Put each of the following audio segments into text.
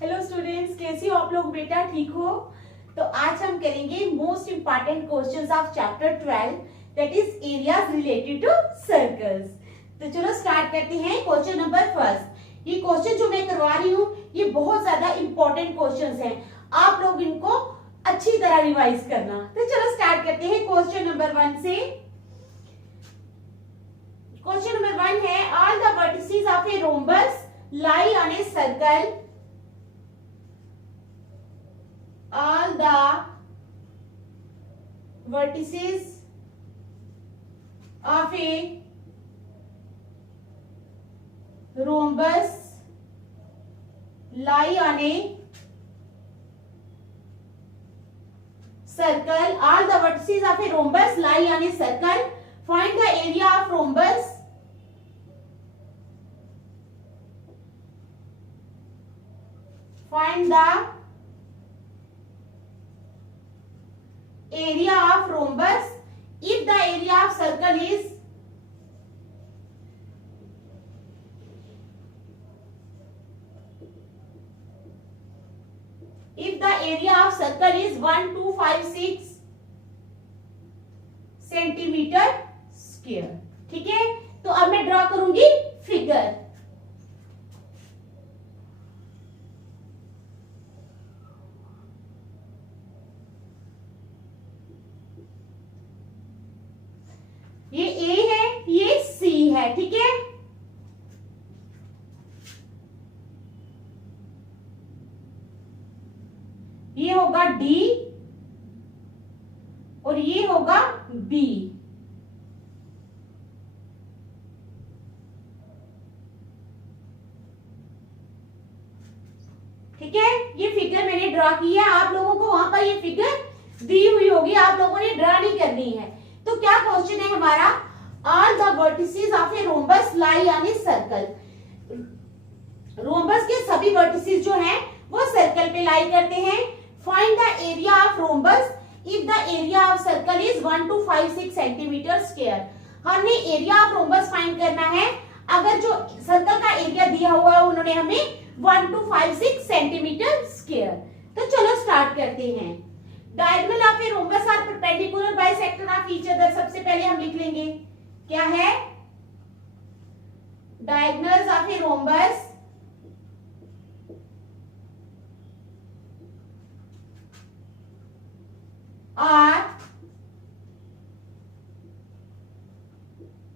Hello students, कैसे हो आप लोग बेटा? ठीक हो? तो आज हम करेंगे most important questions of chapter 12 that is areas related to circles. तो चलो स्टार्ट करते हैं। Question number first. ये क्वेश्चन जो मैं करवा रही हूँ ये बहुत ज्यादा इंपॉर्टेंट क्वेश्चंस हैं, आप लोग इनको अच्छी तरह रिवाइज करना। तो चलो स्टार्ट करते हैं क्वेश्चन नंबर 1 से। क्वेश्चन नंबर 1 है all the vertices of a rhombus lie on a circle. All the vertices of a rhombus lie on a circle. All the vertices of a rhombus lie on a circle. Find the area of rhombus. Find the area of rhombus if the area of circle is is 1256 centimetre square. ठीक है, तो अब मैं draw करूंगी figure. ये A है, ये C है। ठीक है, ये होगा D और ये होगा B। ठीक है, ये फिगर मैंने ड्रॉ की है। आप लोगों को वहां पर ये फिगर दी हुई होगी, आप लोगों ने ड्रॉ नहीं करनी है। तो क्या क्वेश्चन है हमारा? All the vertices of a rhombus lie on a circle. Rhombus के सभी वर्टिसेस जो हैं वो सर्कल पे लाई करते हैं। Find the area of rhombus if the area of circle is 1256 centimetre square. हमने एरिया ऑफ रोम्बस फाइंड करना है अगर जो सर्कल का एरिया दिया हुआ है उन्होंने हमें 1256 सेंटीमीटर स्क्वायर। तो चलो स्टार्ट करते हैं। Diagonal of a rhombus are perpendicular bisector of each other. सबसे पहले हम लिख लेंगे क्या है? Diagonals of a rhombus are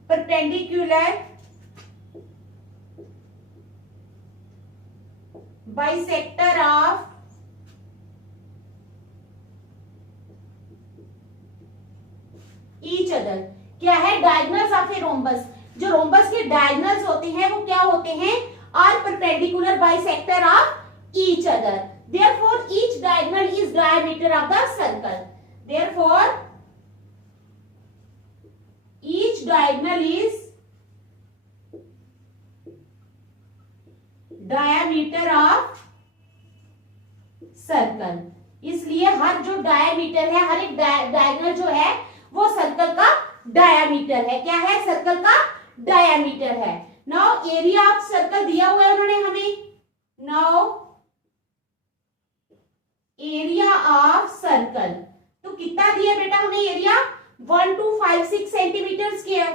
perpendicular bisector of each other. क्या है? Diagonals of a rhombus. जो रोम्बस के डायगोनल्स होते हैं वो क्या होते हैं? Are perpendicular bisector of each other. Therefore each diagonal is diameter of the circle. Therefore each diagonal is diameter of circle. इसलिए हर जो डायमीटर है, हर एक डायगोनल जो है वो सर्कल का डायामीटर है। क्या है? सर्कल का डायामीटर है। नाउ एरिया ऑफ सर्कल दिया हुआ है उन्होंने हमें। नाउ एरिया ऑफ सर्कल तो कितना दिया बेटा हमें area? 1256 centimetre square.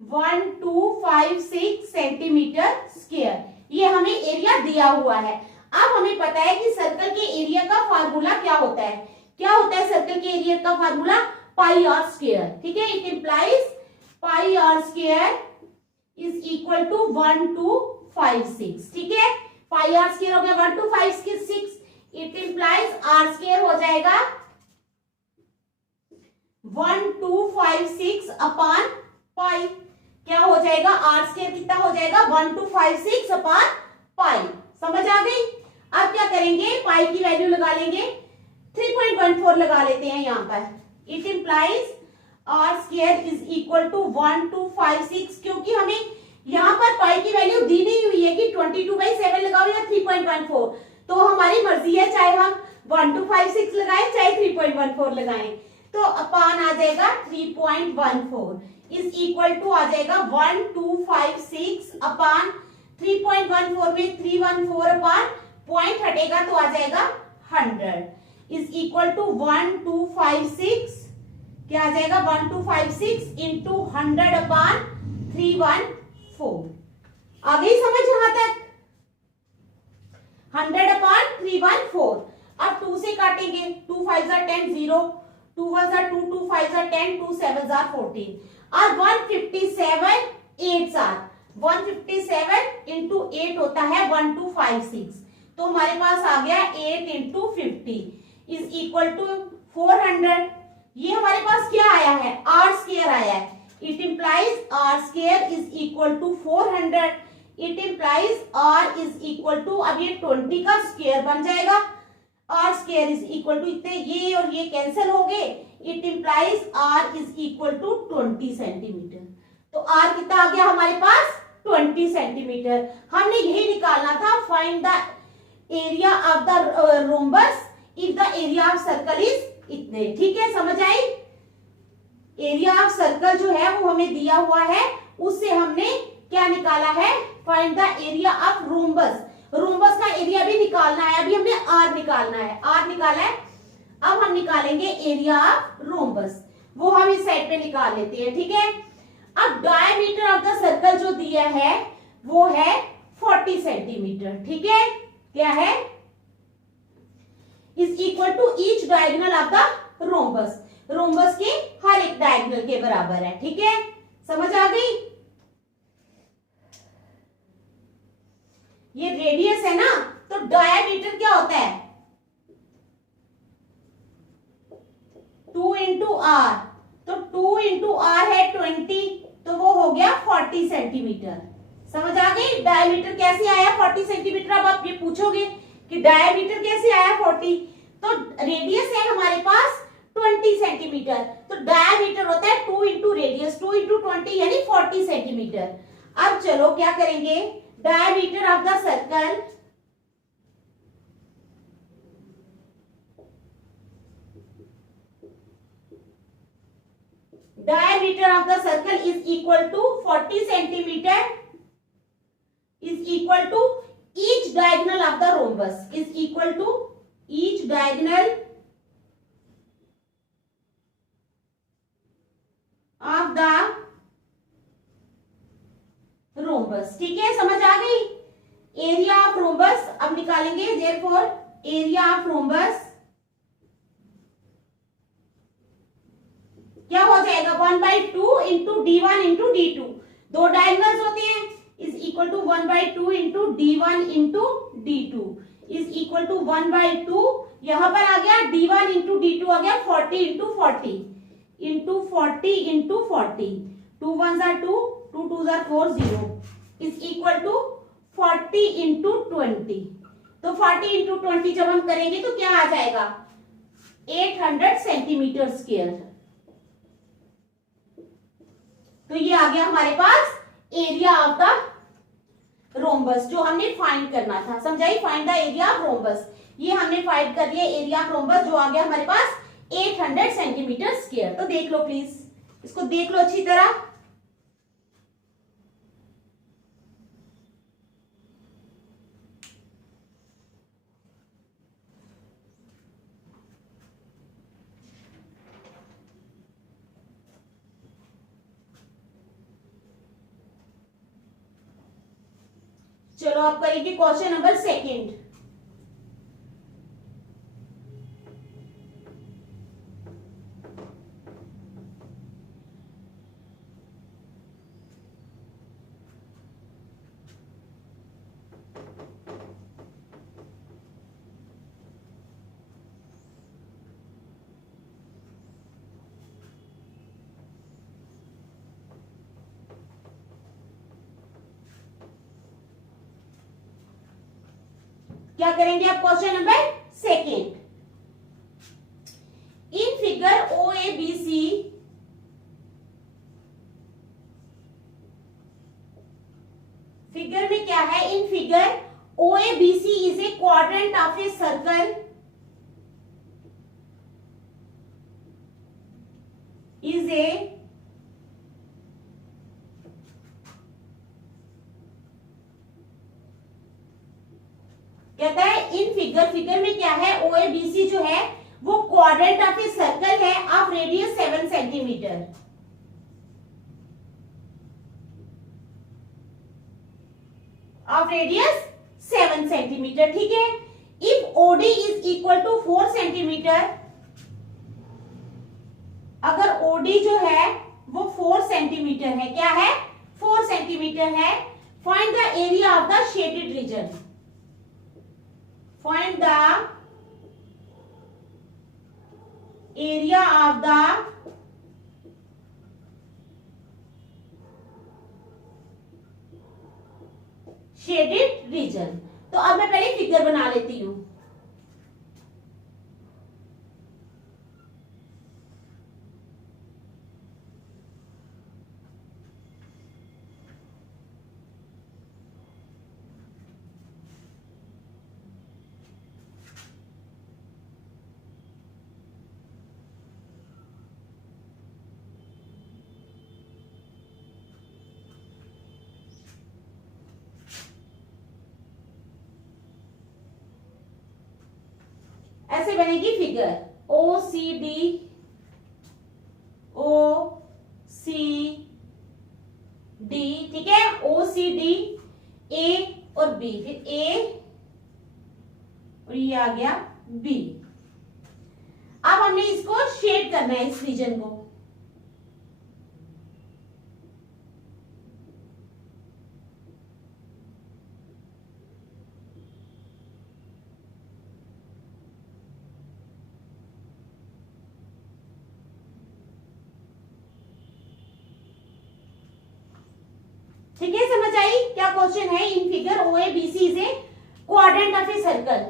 1256 centimetre square ये हमें एरिया दिया हुआ है। अब हमें पता है कि सर्कल के एरिया का फार्मूला क्या होता है। क्या होता है सर्कल के एरिया का फार्मूला? Pi are square. ठीक है, it implies pi are square is equal to 1256। ठीक है, पाई आर स्क्वायर हो गया 1256। इट इंप्लाइज आर स्क्वायर हो जाएगा 1256 अपॉन पाई। क्या हो जाएगा? आर स्क्वायर कितना हो जाएगा? 1256 अपॉन पाई। समझ आ गई? अब क्या करेंगे? पाई की वैल्यू लगा लेंगे। 3.14 लगा लेते हैं यहाँ पर। It implies r square is equal to 1256। क्योंकि हमें यहाँ पर पाई की वैल्यू दी नहीं हुई है कि 22/7 लगाओ या 3.14, तो हमारी मर्जी है, चाहे हम 1256 लगाएं चाहे 3.14 लगाएं। तो अपॉन आ जाएगा 3.14 इज इक्वल टू आ जाएगा 1256 अपॉन 3.14 में 314 अपॉन पॉइंट हटेगा तो आ जाएगा 100 इज इक्वल टू 1256, क्या आ जाएगा 1256 इंटू 100/314। आ गई समझ यहां तक? 100/314। अब 2 से काटेंगे, 2 5 10, 0, 2 1 2, 2 5 10, 2 7 14, और 157 8 157 इंटू 8 होता है 1256, तो हमारे पास आ गया 8 इंटू 50 इज इक्वल टू 400। ये हमारे पास क्या आया है, आर स्क्वायर आया है। It implies r square is equal to 400। It implies r is equal to, अब ये 20 का स्क्वायर बन जाएगा, r square is equal to, इतने ये और ये कैंसिल हो गए। It implies r is equal to 20 centimetre. तो आर कितना आ गया हमारे पास, 20 सेंटीमीटर। हमने यही निकालना था, find the area of the rhombus if the area of circle is इतने। ठीक है, समझ आई? एरिया ऑफ सर्कल जो है वो हमें दिया हुआ है, उससे हमने क्या निकाला है, find the area of rhombus. Rhombus का एरिया भी निकालना है, अभी हमने आर निकालना है, आर निकाला है। अब हम निकालेंगे एरिया ऑफ रोम्बस, वो हम इस साइड पे निकाल लेते हैं। ठीक है, अब डायमीटर ऑफ द सर्कल जो दिया है वो है 40 सेंटीमीटर। ठीक है, क्या है, is equal to each diagonal of the rhombus. Rhombus के हर एक डायगोनल के बराबर है। ठीक है, समझ आ गई? ये रेडियस है ना, तो डायमीटर क्या होता है, 2 इंटू आर, तो 2 इंटू आर है 20, तो वो हो गया 40 सेंटीमीटर। समझ आ गई? डायमीटर कैसे आया 40 सेंटीमीटर? अब आप ये पूछोगे कि डायमीटर कैसे आया 40, तो रेडियस है हमारे पास 20 सेंटीमीटर, तो डायमीटर होता है 2 इंटू रेडियस, 2 इंटू 20 यानी 40 सेंटीमीटर। अब चलो क्या करेंगे, diameter of the circle diameter of the circle is equal to 40 centimeter is equal to each diagonal of the rhombus is equal to each diagonal of the rhombus। ठीक है, समझ आ गई? एरिया ऑफ रोम्बस अब निकालेंगे, therefore area of rhombus क्या हो जाएगा, 1/2 इंटू D1 इंटू D2, दो डायगोनल्स होते हैं, is equal to 1/2 into D1 into D2 is equal to 1/2, यहां पर आ गया D1 इंटू D2 आ गया 40 into 40 into 40 into 40, 2 1 2, 2 2 4, 0 is equal to 40 into 20। तो 40 इंटू 20 जब हम करेंगे तो क्या आ जाएगा, 800 सेंटीमीटर स्क्वायर। तो ये आ गया हमारे पास एरिया ऑफ द रोम्बस जो हमने फाइंड करना था। समझाई? Find the area of rhombus, ये हमने फाइंड कर लिया एरिया ऑफ रोम्बस जो आ गया हमारे पास 800 सेंटीमीटर स्क्वायर। तो देख लो प्लीज, इसको देख लो अच्छी तरह। चलो आप करेंगे क्वेश्चन नंबर सेकंड। क्या करेंगे आप, क्वेश्चन नंबर सेकंड। इन फिगर OABC फिगर में क्या है, in figure OABC is a quadrant of a circle is a कहता है फिगर में क्या है, OABC जो है वो क्वाड्रेंट ऑफ ए सर्कल है of radius 7 centimetre. Of radius 7 centimetre, ठीक है। If OD is equal to 4 centimetre, अगर OD जो है वो 4 सेंटीमीटर है, क्या है, 4 सेंटीमीटर है, find the area of the shaded reason. Find the area of the shaded region. तो अब मैं पहले फिगर बना लेती हूं। ऐसे बनेगी फिगर, OCD, ठीक है, OCD, A और B, फिर A और ये आ गया B। अब हमने इसको शेड करना है, इस रीजन को। ठीक है, समझ आई क्या क्वेश्चन है in figure. OABC is a quadrant of a circle.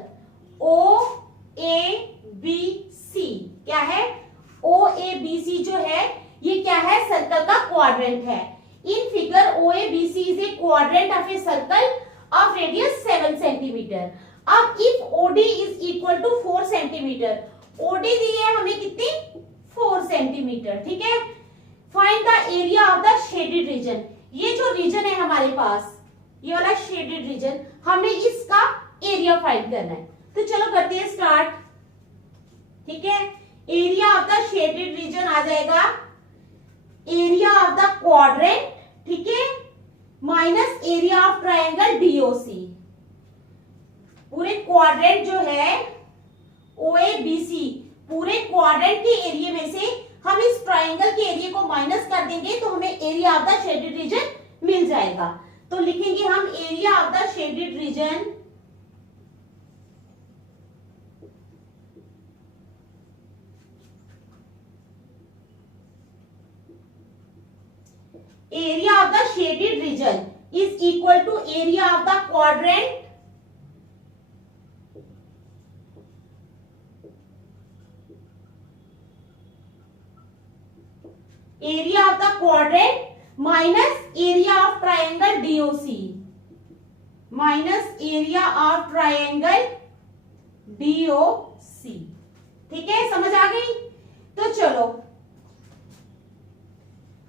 OABC क्या है, OABC जो है ये क्या है, सर्कल का क्वाड्रेंट है। In figure OABC is a quadrant of a circle of radius 7 centimetre. अब if OD is equal to 4 centimetre, OD दी है हमें कितनी, 4 सेंटीमीटर, ठीक है। Find the area of the shaded region. ये जो रीजन है हमारे पास, ये वाला शेडेड रीजन, हमें इसका एरिया फाइंड करना है। तो चलो करते हैं स्टार्ट, ठीक है। Area of the shaded region आ जाएगा एरिया ऑफ द क्वाड्रेंट, ठीक है, minus area of triangle DOC। पूरे क्वाड्रेंट जो है OABC, पूरे क्वाड्रेंट के एरिया में से हम इस ट्रायंगल के एरिया को माइनस कर देंगे तो हमें area of the shaded region मिल जाएगा। तो लिखेंगे हम area of the shaded region area of the shaded region is equal to area of the quadrant area of the quadrant minus area of triangle DOC, minus area of triangle DOC, ठीक है, समझ आ गई। तो चलो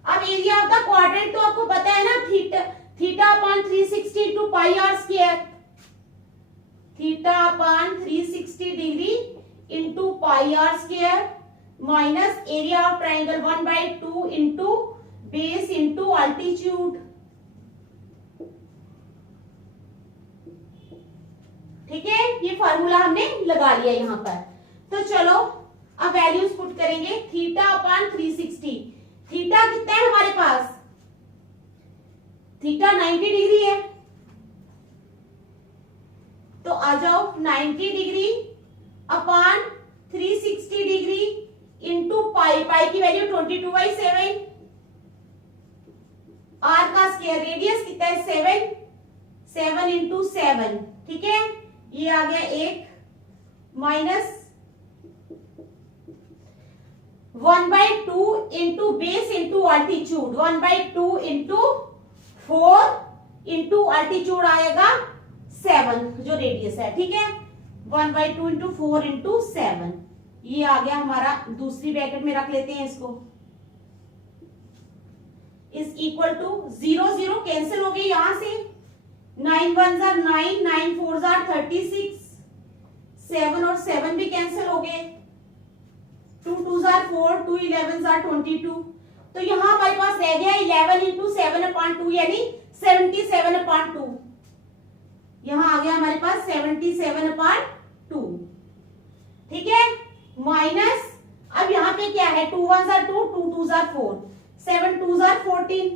अब area of the quadrant तो आपको पता है ना, theta upon 360 into pi are square, theta upon 360 degree into pi are square minus area of triangle 1/2 into base into altitude, ठीक है। ये फार्मूला हमने लगा लिया यहां पर। तो चलो अब वैल्यूज पुट करेंगे। थीटा अपॉन 360, थीटा कितना है हमारे पास, थीटा 90 डिग्री है, तो आ जाओ 90 degree upon 360 degree into pi, pi की वैल्यू 22/7, आर का स्क्वायर, रेडियस कितना है 7, 7 इंटू 7, ठीक है। ये आ गया 1 minus 1/2 into base into altitude, 1/2 into 4 into altitude आएगा 7 जो रेडियस है, ठीक है। 1/2 इंटू 4 इंटू 7, ये आ गया हमारा, दूसरी ब्रैकेट में रख लेते हैं इसको, इज इक्वल टू 0 0 कैंसिल हो गई यहां से, 9 1 9, 9 4 36, 7 और 7 भी कैंसिल हो गए, 2 2 जार 4, 2 11 जार 22, तो यहां हमारे पास रह गया 11 इंटू 7/2 यानी 77/2। यहां आ गया हमारे पास 77/2, ठीक है। माइनस अब यहाँ पे क्या है, 2 1 जार 2, 2 2 जार 4, 7 2 जार 14।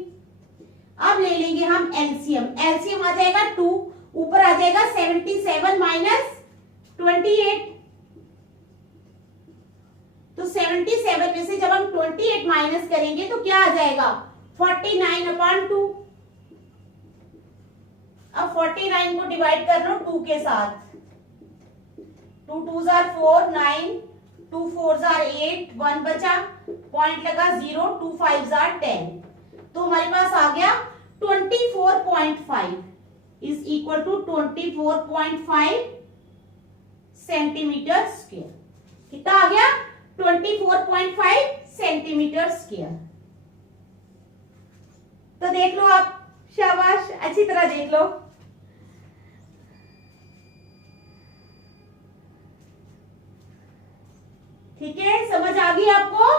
अब ले लेंगे हम एलसीएम, एलसीएम आ जाएगा 2, ऊपर आ जाएगा 77 माइनस 28, तो 77 में से जब हम 28 माइनस करेंगे तो क्या आ जाएगा 49/2। अब 49 को डिवाइड कर लो 2 के साथ, 2 2 जार 4, 9, 2 4 जार 8, 1 बचा, पॉइंट लगा 0, 2 5 जार 10, तो हमारे पास आ गया 24.5 is equal to 24.5 centimetre square. कितना आ गया 24.5 सेंटीमीटर स्क्वायर। तो देख लो आप, शाबाश, अच्छी तरह देख लो। ठीक है, समझ आ गई आपको।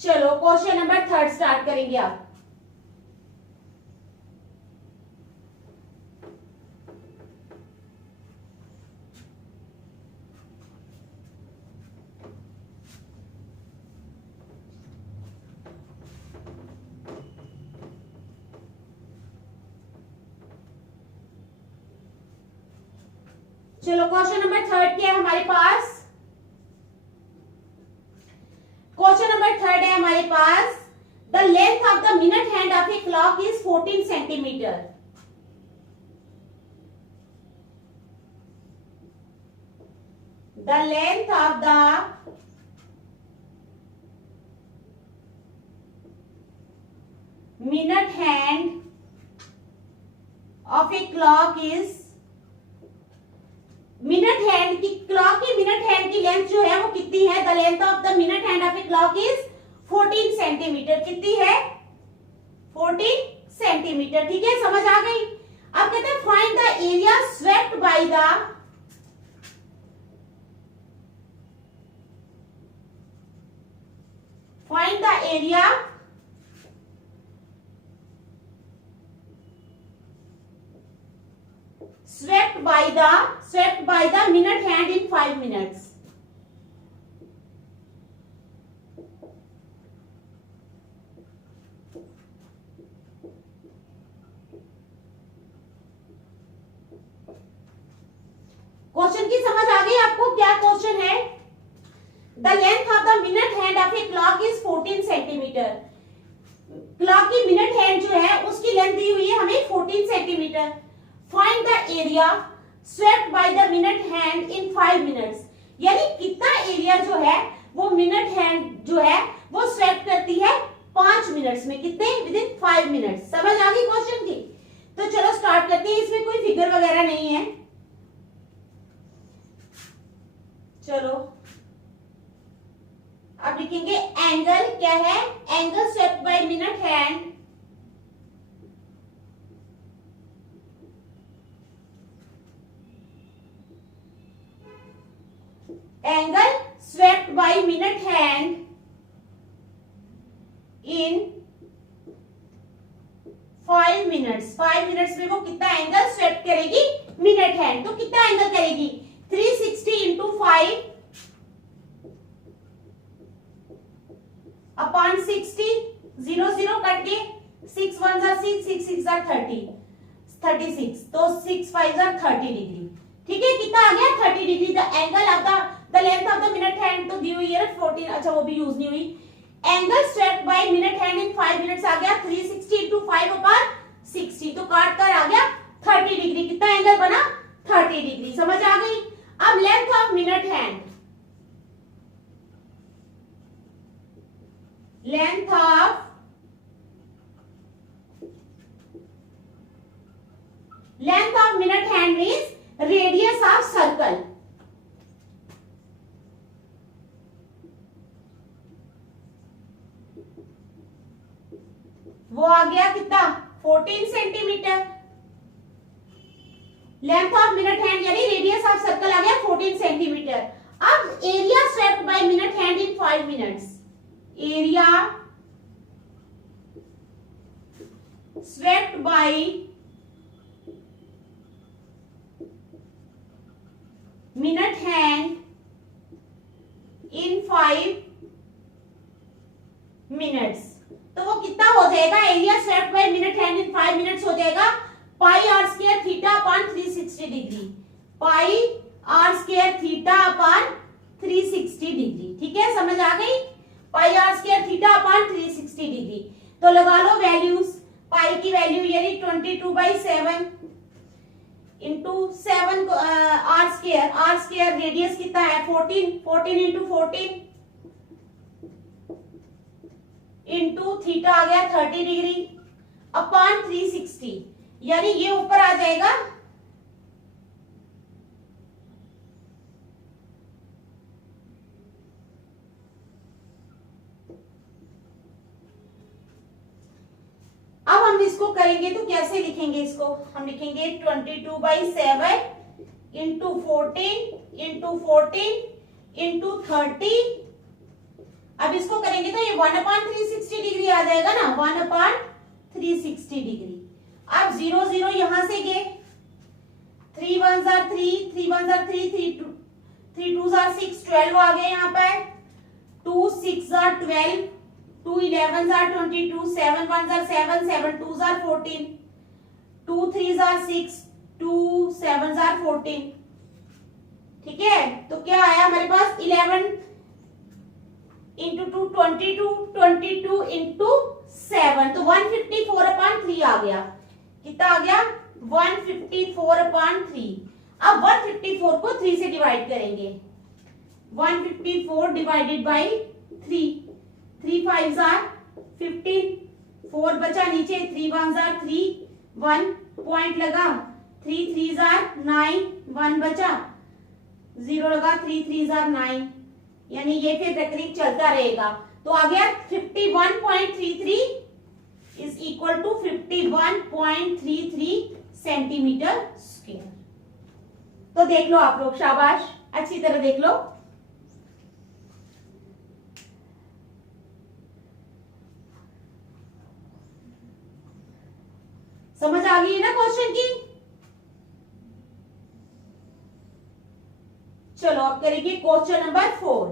चलो क्वेश्चन नंबर 3 स्टार्ट करेंगे आप। चलो क्वेश्चन नंबर 3 क्या है हमारे पास, क्वेश्चन नंबर 3 है हमारे पास, the length of the minute hand of a clock is 14 centimetre. The length of the minute hand of a clock is, minute hand की, क्लॉक की मिनट हैंड की लेंथ जो है वो कितनी है, the length of the minute hand of a clock is 14 centimetre. कितनी है 14 सेंटीमीटर। ठीक है, समझ आ गई। अब कहते हैं find the area swept by the, find the area swept by the minute hand in 5 minutes। Question की समझ आ गई आपको, क्या क्वेश्चन है, the length of the minute hand of a clock is 14 centimetre. Clock की मिनट हैंड जो है उसकी लेंथ दी हुई है हमें 14 centimetre. Find the area swept by the minute hand in 5 minutes, यानी कितना एरिया जो है वो मिनट हैंड जो है वो स्वेप्ट करती है 5 मिनट्स में, कितने, विद इन 5 मिनट्स। समझ आ गई क्वेश्चन की। तो चलो स्टार्ट करते हैं, इसमें कोई फिगर वगैरह नहीं है। चलो अब लिखेंगे एंगल, क्या है, angle swept by minute hand, angle swept by minute hand in 5 minutes. 5 minutes में वो कितना एंगल स्वेप्ट करेगी मिनट हैंड, तो कितना एंगल करेगी 360 इंटू 5 अपॉन 60, 0 0 कट के, 6 1 जार 6, 6 6 जार 30, 36, तो 6 5 जार 30 डिग्री। ठीक है, कितना आ गया 30 degree. The angle of the length of the minute hand तो दी हुई है 14, अच्छा वो भी यूज नहीं हुई। Angle swept by minute hand in 5 minutes आ गया 360 इंटू 5 अपॉन 60, तो काट कर आ गया 30 डिग्री। कितना एंगल बना 30 डिग्री। समझ आ गई। अब length of minute hand, length of minute hand means radius of circle. वो आ गया कितना 14 centimetre. Length of minute hand यानी रेडियस ऑफ सर्कल आ गया 14 सेंटीमीटर। अब area swept by minute hand in 5 minutes, area swept by minute hand in 5 minutes, तो वो कितना हो जाएगा, area swept by minute hand in 5 minutes हो जाएगा pi are square theta upon 360 degree, pi are square theta upon 360 degree. ठीक है, समझ आ गई, pi are square theta upon 360 degree. तो लगा लो वैल्यूज, पाई की वैल्यू यानी 22/7 इंटू 7 आर स्क्वायर रेडियस कितना है 14 इंटू 14 इंटू थीटा आ गया 30 डिग्री अपॉन 360, यानी ये ऊपर आ जाएगा अब हम इसको करेंगे तो कैसे लिखेंगे इसको, हम लिखेंगे 22/7 इंटू 14 इंटू 30। अब इसको करेंगे तो ये 1/360 डिग्री आ जाएगा ना, 1/360 डिग्री। अब 0 0 यहां से गए, 3 1 3, 3 1 3, 3 2 6, 12 आ गए यहाँ पर, 2 6 12, 2 11 22, 7 1 7, 7 2 14, 2 3 6, 2 7 14। ठीक है, तो क्या आया हमारे पास 11 इंटू 2 22 इंटू 7, तो 154/3 आ गया। कितना आ गया 154/3। अब 154 को 3 से डिवाइड करेंगे, 154 डिवाइडेड बाई 3, 3 5 15, 4 बचा नीचे, 3 1 3, 1 पॉइंट लगा, 3 3 9, 1 बचा, 0 लगा, 3 3 9, यानी ये फिर टेक्निक चलता रहेगा। तो आ गया 51.33 is equal to 51.33 centimetre square. तो देख लो आप लोग, शाबाश, अच्छी तरह देख लो। समझ आ गई है ना क्वेश्चन की। चलो अब करेंगे क्वेश्चन नंबर 4।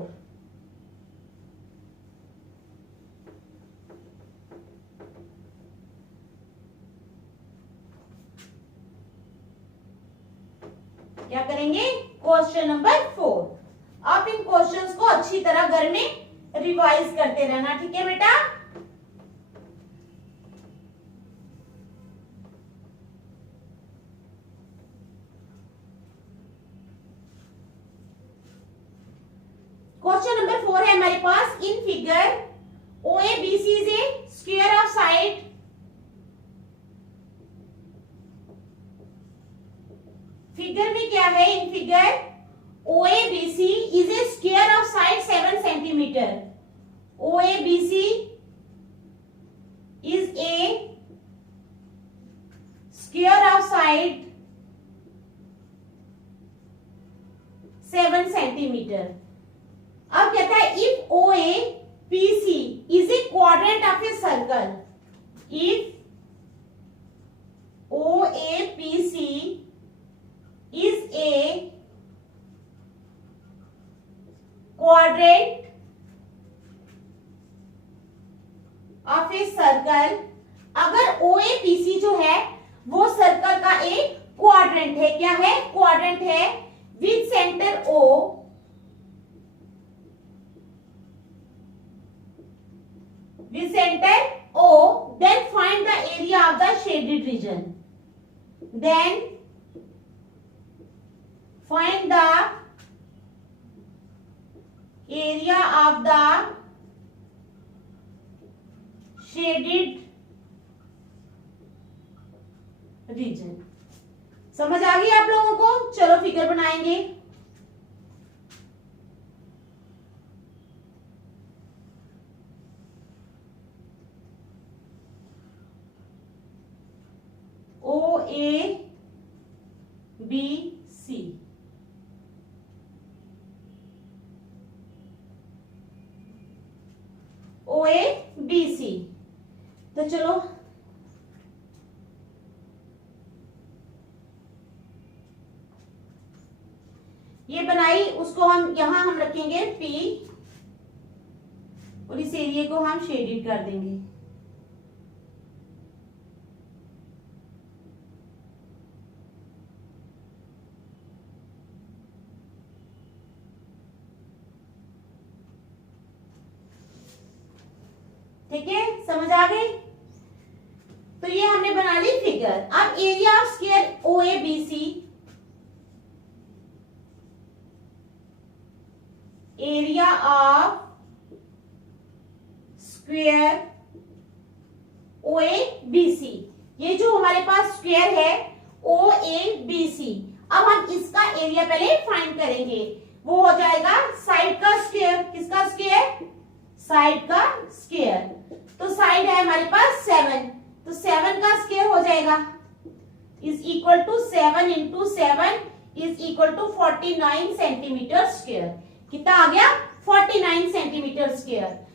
क्या करेंगे, क्वेश्चन नंबर 4। आप इन क्वेश्चंस को अच्छी तरह घर में रिवाइज करते रहना, ठीक है बेटा। क्वेश्चन नंबर 4 है हमारे पास, in figure OABC is a square of side figure में क्या है, in figure OABC is a square of side 7 centimetre. OABC is a square of side 7 centimetre. अब कहता है if OAPC is a quadrant of a circle, if OAPC is a quadrant of a circle, अगर OAPC जो है वो circle का एक quadrant है, क्या है, क्वाड्रेंट है, with centre O, with center O, then find the area of the shaded region, then find the area of the shaded region। समझ आ गई आप लोगों को। चलो फिगर बनाएंगे। B C. O A B C. तो चलो ये बनाई, उसको हम यहां हम रखेंगे P और इस एरिया को हम शेडेड कर देंगे। ठीक है, समझ आ गई। तो ये हमने बना ली फिगर। अब area of square O A B C, area of square O A B C, ये जो हमारे पास स्क्वायर है ओ ए बी सी, अब हम इसका एरिया पहले फाइंड करेंगे। वो हो जाएगा साइड का स्क्वायर। किसका स्क्वायर? साइड का स्क्वायर। तो साइड है हमारे पास 7, तो 7 का स्क्वायर हो जाएगा is equal to 7 into 7 is equal to 49 centimetre square. कितना आ गया? 49 centimetre square.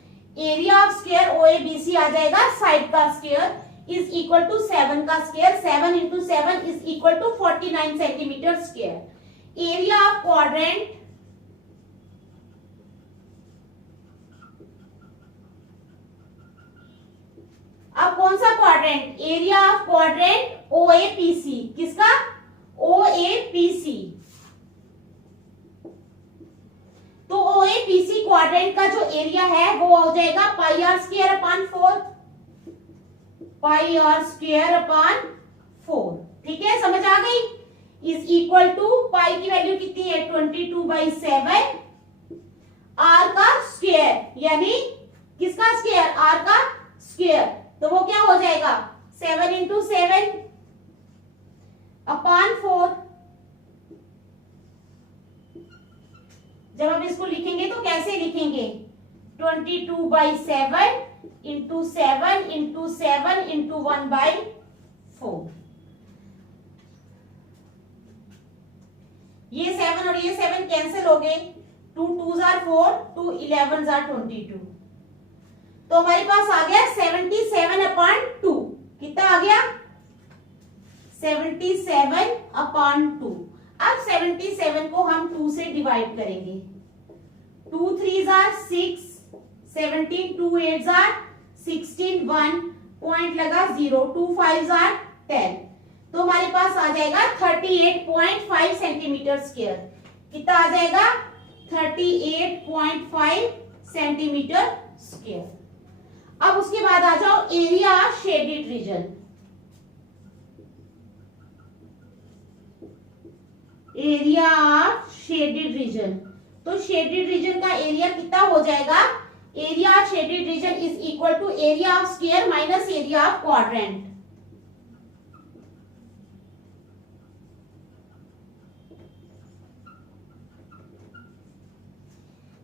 Area of square O A B C आ जाएगा साइड का स्क्वायर इज इक्वल टू 7 का square, 7 into 7 is equal to 49 centimetre square. Area of quadrant, अब कौन सा quadrant? Area of quadrant O A P C. किसका? O A P C. तो ओ A P C quadrant का जो area है वो हो जाएगा pi are square upon 4, pi are square upon 4। ठीक है, समझ आ गई। इज इक्वल टू पाई की वैल्यू कितनी है? 22/7 आर का स्क्वायर, यानी किसका स्क्वायर? आर का स्क्वायर। तो वो क्या हो जाएगा? 7 इंटू 7 अपॉन 4। जब हम इसको लिखेंगे तो कैसे लिखेंगे? 22/7 इंटू 7 इंटू 7 इंटू 1/4। ये 7 और ये 7 कैंसिल हो गए। 2 2s are 4, 2 11s are 22। तो हमारे पास आ गया 77/2। कितना आ गया? 77/2। अब 77 को हम 2 से डिवाइड करेंगे। 2 3s are 6, 17, 2 8s are 16, 1 point लगा 0, 2 5s are 10। तो हमारे पास आ जाएगा 38.5 सेंटीमीटर स्क्वायर। कितना आ जाएगा? 38.5 सेंटीमीटर स्क्वायर। अब उसके बाद आ जाओ area shaded region. Area of shaded region, तो शेडेड रीजन का एरिया कितना हो जाएगा? Area of shaded region is equal to area of square minus area of quadrant.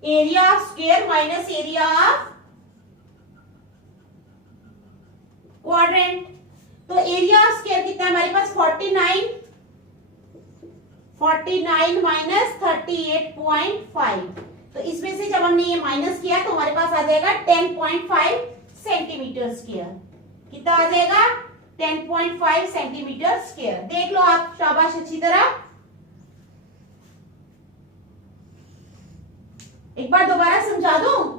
Area of square minus area of quadrant. तो area of square कितना है हमारे पास? 49, 49 minus 38.5। तो इसमें से जब हमने ये माइनस किया तो हमारे पास आ जाएगा 10.5 सेंटीमीटर स्क्वायर। कितना आ जाएगा? 10.5 सेंटीमीटर स्क्वायर। देख लो आप, शाबाश, अच्छी तरह। एक बार दोबारा समझा दूं।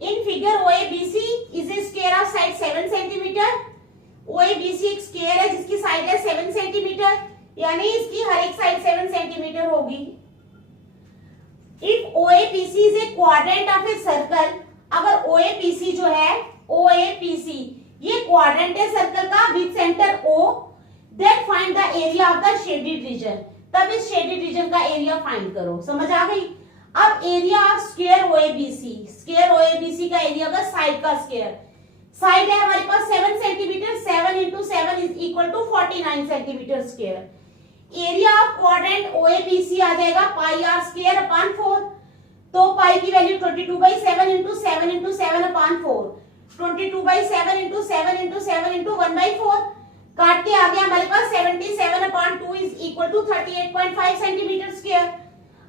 In figure O A B C is a square of side 7 centimetre. O A B C एक स्क्वायर है जिसकी साइड है 7 सेंटीमीटर, यानी इसकी हर एक साइड 7 सेंटीमीटर होगी। If O A P C is a quadrant of a circle, अगर ओ ए पी सी जो है, ओ ए पी सी ये क्वाड्रेंट है सर्कल का with centre O, then find the area of the shaded region. तब इस shaded region का area find करो। समझ आ गई। अब area of square O A B C, square O A B C का एरिया होगा साइड का स्क्वायर। साइड है हमारे पास 7 centimetre, 7 into 7 is equal to 49 centimetre square. Area of quadrant O A B C आ जाएगा पाई आर स्क्वायर अपॉन 4। तो pi की value 22/7 into 7 into 7 upon 4, 22/7 into 7 into 7 into 1/4। काट के आ गया हमारे पास 77/2 is equal to 38.5 centimetre square.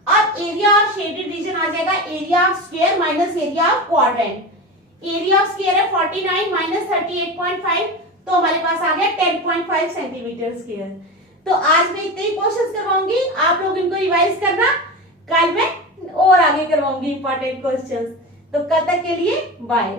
अब एरिया ऑफ शेडेड रीजन आ जाएगा area of square minus area of quadrant. Area of square है 49 माइनस 38.5, तो हमारे पास आ गया 10.5 सेंटीमीटर स्क्वायर। तो आज मैं इतने ही क्वेश्चंस करवाऊंगी, आप लोग इनको रिवाइज करना, कल मैं और आगे करवाऊंगी इंपॉर्टेंट क्वेश्चंस। तो कल तक के लिए बाय।